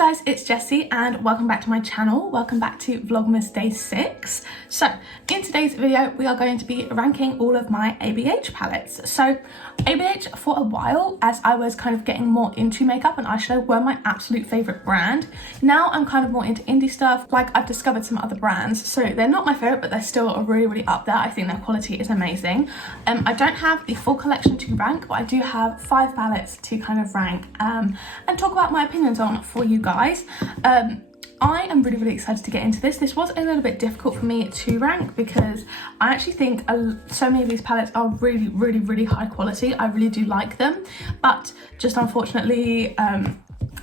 guys, it's Jessie and welcome back to my channel. Welcome back to Vlogmas Day 6. So in today's video we are going to be ranking all of my ABH palettes. So ABH for a while, as I was kind of getting more into makeup and eyeshadow, were my absolute favourite brand. Now I'm kind of more into indie stuff. Like, I've discovered some other brands, so they're not my favourite, but they're still really up there. I think their quality is amazing. I don't have the full collection to rank, but I do have 5 palettes to kind of rank and talk about my opinions on for you guys. I am really excited to get into this. This was a little bit difficult for me to rank because I actually think so many of these palettes are really high quality. I really do like them, but just unfortunately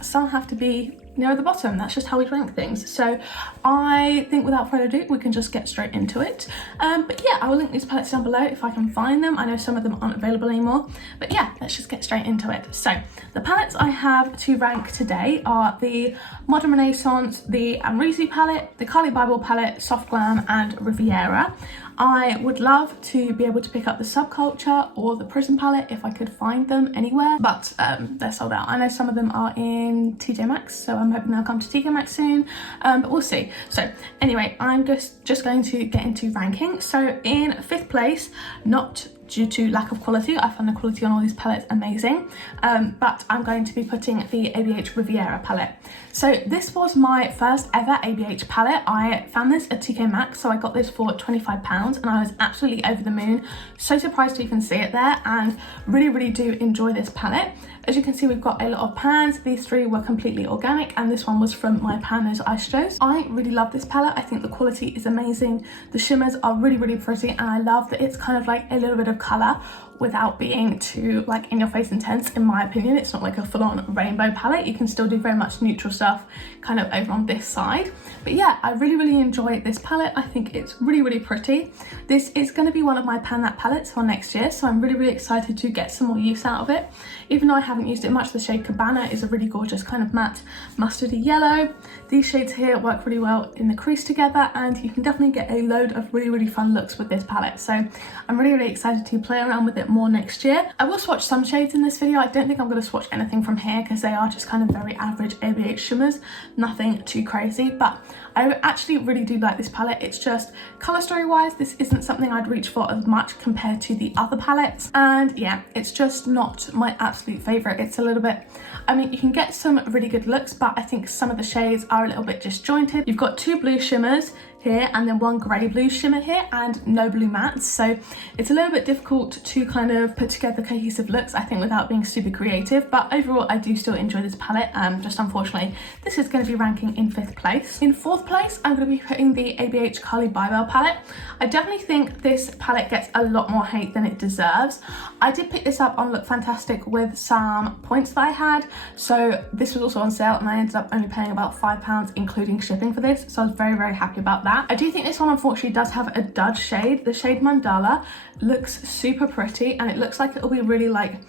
some have to be near the bottom. That's just how we rank things. So I think without further ado we can just get straight into it. But yeah, I will link these palettes down below if I can find them. I know some of them aren't available anymore, but yeah, let's just get straight into it. So the palettes I have to rank today are the Modern Renaissance, the Abh Ambrizi Palette, the Carli Bybel Palette, Soft Glam and Riviera. I would love to be able to pick up the Subculture or the Prism palette if I could find them anywhere, but they're sold out. I know some of them are in TJ Maxx, so I'm hoping they'll come to TJ Maxx soon, but we'll see. So anyway, I'm just going to get into ranking. So in 5th place, not due to lack of quality, I found the quality on all these palettes amazing, but I'm going to be putting the Abh Riviera palette. So this was my first ever ABH palette. I found this at TK Maxx, so I got this for £25 and I was absolutely over the moon. So surprised to even see it there, and really do enjoy this palette. As you can see, we've got a lot of pans. These 3 were completely organic and this one was from my Pan's eyeshadows. I really love this palette. I think the quality is amazing. The shimmers are really pretty, and I love that it's kind of like a little bit of colour without being too like in your face intense. In my opinion, it's not like a full-on rainbow palette. You can still do very much neutral stuff kind of over on this side. But yeah, I really enjoy this palette. I think it's really pretty. This is going to be one of my Pan That palettes for next year, so I'm really excited to get some more use out of it. Even though I haven't used it much, the shade Cabana is a really gorgeous kind of matte mustardy yellow. These shades here work really well in the crease together, and you can definitely get a load of really fun looks with this palette. So I'm really excited to play around with it more next year. I will swatch some shades in this video. I don't think I'm going to swatch anything from here because they are just kind of very average ABH shimmers, nothing too crazy, but I actually really do like this palette. It's just colour story wise, this isn't something I'd reach for as much compared to the other palettes, and yeah, it's just not my absolute favourite. It's a little bit, I mean, you can get some really good looks, but I think some of the shades are a little bit disjointed. You've got 2 blue shimmers here and then 1 grey blue shimmer here and no blue mattes, so it's a little bit difficult to kind of put together cohesive looks, I think, without being super creative. But overall I do still enjoy this palette. Just unfortunately this is going to be ranking in 5th place. In 4th place I'm going to be putting the ABH Carli Bybel palette. I definitely think this palette gets a lot more hate than it deserves. I did pick this up on Look Fantastic with some points that I had, so this was also on sale and I ended up only paying about £5 including shipping for this, so I was very happy about that. I do think this one unfortunately does have a dud shade. The shade Mandala looks super pretty and it looks like it'll be really like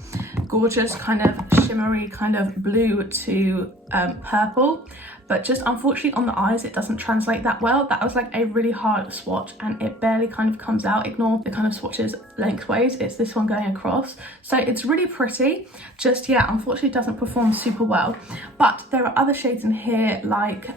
gorgeous kind of shimmery kind of blue to purple, but just unfortunately on the eyes it doesn't translate that well. That was like a really hard swatch and it barely kind of comes out. Ignore the kind of swatches lengthways, it's this one going across. So it's really pretty, just yeah, unfortunately it doesn't perform super well. But there are other shades in here like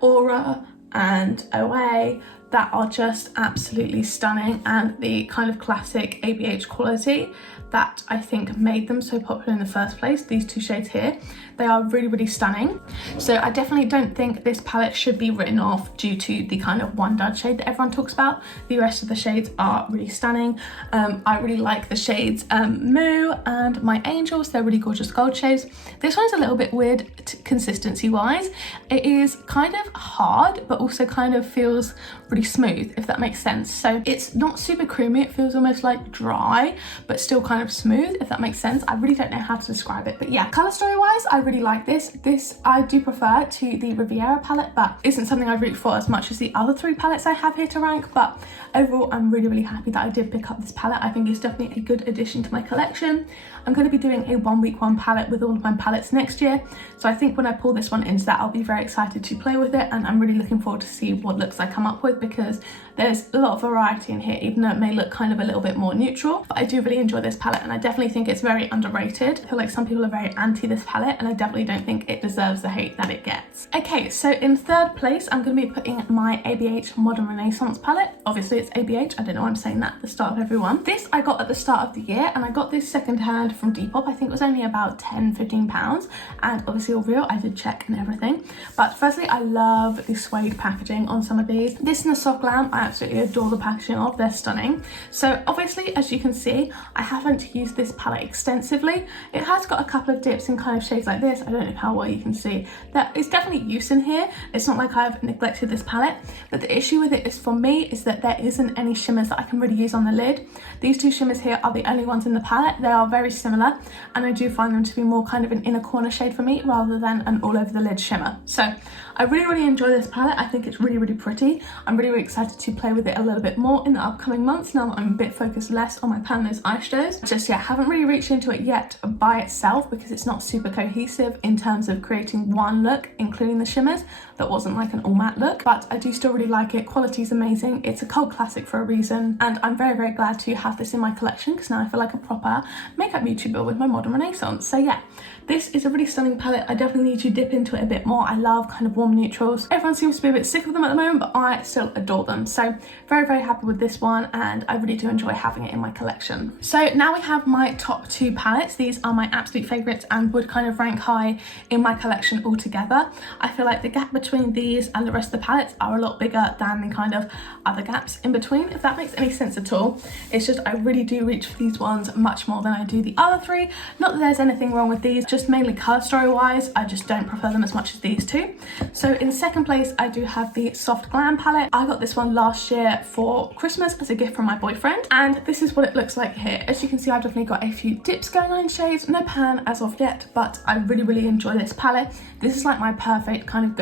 Aura and OA that are just absolutely stunning, and the kind of classic ABH quality that I think made them so popular in the first place. These 2 shades here, they are really stunning. So I definitely don't think this palette should be written off due to the kind of one dud shade that everyone talks about. The rest of the shades are really stunning. I really like the shades Moo and My Angels. They're really gorgeous gold shades. This one's a little bit weird consistency wise. It is kind of hard but also kind of feels really smooth, if that makes sense. So it's not super creamy, it feels almost like dry but still kind of smooth, if that makes sense. I really don't know how to describe it, but yeah, color story wise I really like this. This I do prefer to the Riviera palette, but isn't something I root for as much as the other 3 palettes I have here to rank. But overall I'm really happy that I did pick up this palette. I think it's definitely a good addition to my collection. I'm going to be doing a 1 week 1 palette with all of my palettes next year, so I think when I pull this one into that I'll be very excited to play with it, and I'm really looking forward to see what looks I come up with, because there's a lot of variety in here, even though it may look kind of a little bit more neutral. But I do really enjoy this palette, and I definitely think it's very underrated. I feel like some people are very anti this palette, and I definitely don't think it deserves the hate that it gets. Okay, so in third place, I'm going to be putting my ABH Modern Renaissance palette. Obviously it's ABH, I don't know why I'm saying that at the start of every one. This I got at the start of the year, and I got this second hand from Depop. I think it was only about £10-15, and obviously all real, I did check and everything. But firstly, I love the suede packaging on some of these. This in the soft glam, I absolutely adore the packaging of, they're stunning. So obviously, as you can see, I haven't used this palette extensively. It has got a couple of dips in kind of shades like this. I don't know how well you can see. There is definitely use in here. It's not like I've neglected this palette, but the issue with it is, for me, is that there isn't any shimmers that I can really use on the lid. These two shimmers here are the only ones in the palette. They are very similar, and I do find them to be more kind of an inner corner shade for me rather than an all over the lid shimmer. So I really enjoy this palette. I think it's really pretty. I'm really excited to play with it a little bit more in the upcoming months now that I'm a bit focused less on my pan nose eyeshadows. Just yet, haven't really reached into it yet by itself because it's not super cohesive in terms of creating one look, including the shimmers, that wasn't like an all matte look, but I do still really like it. Quality is amazing. It's a cult classic for a reason, and I'm very glad to have this in my collection because now I feel like a proper makeup YouTuber with my Modern Renaissance. So yeah, this is a really stunning palette. I definitely need to dip into it a bit more. I love kind of warm neutrals. Everyone seems to be a bit sick of them at the moment, but I still adore them. So very happy with this one, and I really do enjoy having it in my collection. So now we have my top two palettes. These are my absolute favorites and would kind of rank high in my collection altogether. I feel like the gap between these and the rest of the palettes are a lot bigger than the kind of other gaps in between, if that makes any sense at all. It's just I really do reach for these ones much more than I do the other three. Not that there's anything wrong with these, just mainly colour story wise, I just don't prefer them as much as these two. So in second place, I do have the Soft Glam palette. I got this one last year for Christmas as a gift from my boyfriend, and this is what it looks like here. As you can see, I've definitely got a few dips going on in shades, no pan as of yet, but I really enjoy this palette. This is like my perfect kind of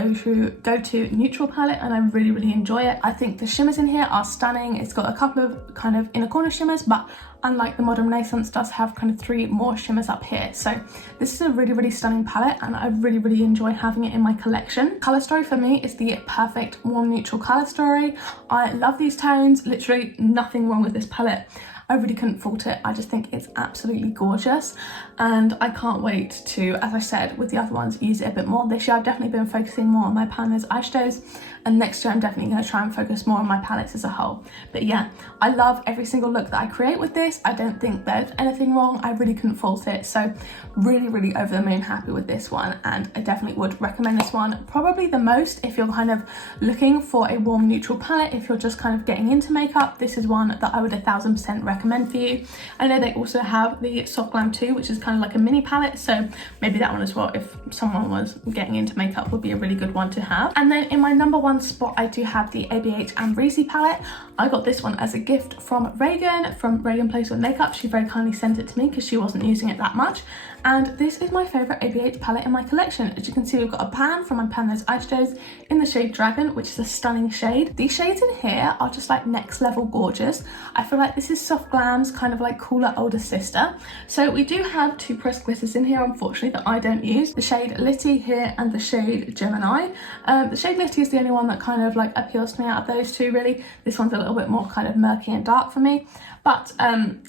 go-to neutral palette, and I really enjoy it. I think the shimmers in here are stunning. It's got a couple of kind of inner corner shimmers, but unlike the Modern Renaissance, does have kind of 3 more shimmers up here. So this is a really stunning palette, and I really enjoy having it in my collection. Colour story for me is the perfect warm neutral colour story. I love these tones, literally nothing wrong with this palette. I really couldn't fault it. I just think it's absolutely gorgeous, and I can't wait to, as I said with the other ones, use it a bit more. This year I've definitely been focusing more on my pan nose eyeshadows, and next year I'm definitely going to try and focus more on my palettes as a whole. But yeah, I love every single look that I create with this. I don't think there's anything wrong. I really couldn't fault it. So really over the moon happy with this one, and I definitely would recommend this one probably the most if you're kind of looking for a warm neutral palette. If you're just kind of getting into makeup, this is one that I would 1000% recommend for you. I know they also have the Soft Glam 2, which is kind of like a mini palette, so maybe that one as well, if someone was getting into makeup, would be a really good one to have. And then in my number one spot, I do have the Abh Ambrizi Palette. I got this one as a gift from Reagan Plays With Makeup. She very kindly sent it to me because she wasn't using it that much, and this is my favourite Abh palette in my collection. As you can see, we've got a pan from my pan nose eyeshadows in the shade Dragon, which is a stunning shade. These shades in here are just like next level gorgeous. I feel like this is Soft Glam's kind of like cooler older sister. So we do have 2 pressed glitters in here, unfortunately, that I don't use. The shade Litty here and the shade Gemini. The shade Litty is the only one that kind of like appeals to me out of those two, really. This one's a little bit more kind of murky and dark for me, but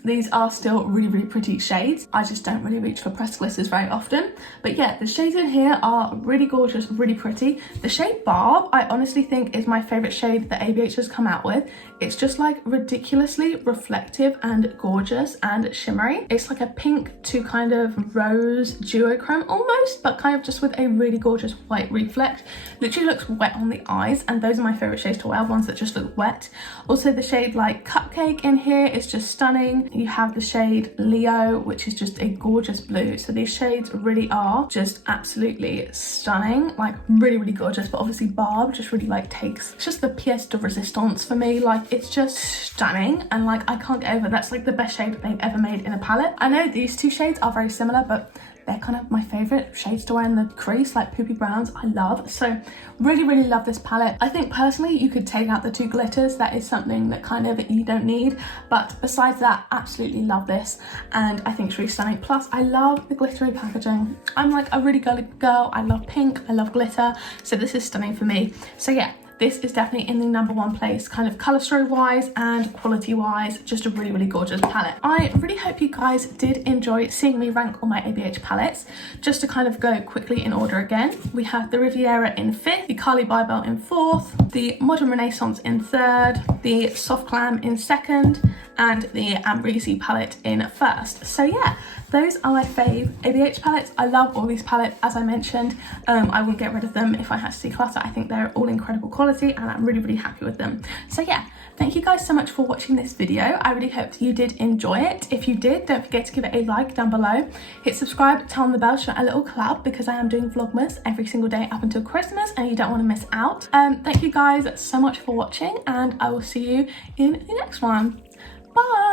these are still really pretty shades. I just don't really reach for pressed glitters very often. But yeah, the shades in here are really gorgeous, really pretty. The shade Barb, I honestly think is my favourite shade that ABH has come out with. It's just like ridiculously reflective and gorgeous and shimmery. It's like a pink to kind of rose duochrome almost, but kind of just with a really gorgeous white reflect. Literally looks wet on the eyes, and those are my favourite shades to wear, ones that just look wet. Also the shade like Cupcake in here is just stunning. You have the shade Leo, which is just a gorgeous blue. So these shades really are just absolutely stunning, like really gorgeous. But obviously Barb just really like takes, it's just the pièce de résistance for me. Like it's just stunning, and like I can't get over, that's like the best shade they've ever made in a palette. I know these two shades are very similar, but they're kind of my favourite shades to wear in the crease, like poopy browns, I love. So really love this palette. I think personally you could take out the 2 glitters. That is something that kind of you don't need, but besides that, absolutely love this, and I think it's really stunning. Plus I love the glittery packaging. I'm like a really girly girl. I love pink, I love glitter, so this is stunning for me. So yeah, this is definitely in the #1 place, kind of colour story wise and quality wise. Just a really, really gorgeous palette. I really hope you guys did enjoy seeing me rank all my ABH palettes. Just to kind of go quickly in order again, we have the Riviera in 5th, the Carli Bybel in 4th, the Modern Renaissance in 3rd, the Soft Glam in 2nd, and the Amreezy palette in 1st. So yeah, those are my fave ABH palettes. I love all these palettes, as I mentioned. I wouldn't get rid of them if I had to declutter. I think they're all incredible quality and I'm really, really happy with them. So yeah, thank you guys so much for watching this video. I really hope you did enjoy it. If you did, don't forget to give it a like down below. Hit subscribe, turn on the bell, show a little clap, because I am doing Vlogmas every single day up until Christmas and you don't want to miss out. Thank you guys so much for watching and I will see you in the next one. Bye!